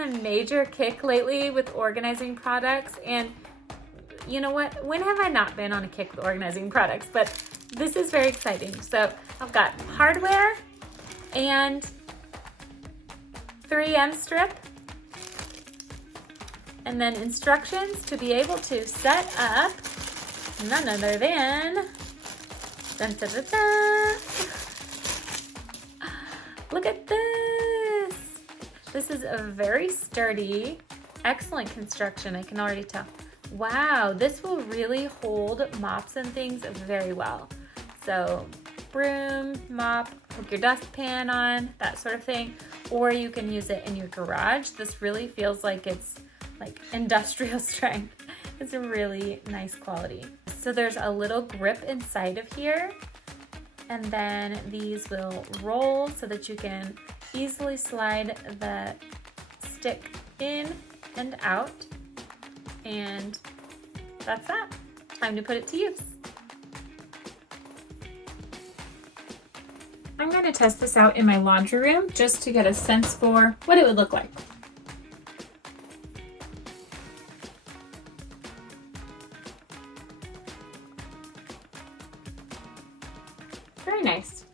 on a major kick lately with organizing products, and you know what? When have I not been on a kick with organizing products? But this is very exciting. So I've got hardware and 3M strip, and then instructions to be able to set up none other than dun, dun, dun, dun. Look at this. This is a very sturdy, excellent construction, I can already tell. Wow, this will really hold mops and things very well. So broom, mop, hook your dustpan on, that sort of thing. Or you can use it in your garage. This really feels like it's like industrial strength. It's a really nice quality. So there's a little grip inside of here, and then these will roll so that you can easily slide the stick in and out. And that's that. Time to put it to use. I'm going to test this out in my laundry room just to get a sense for what it would look like. Very nice.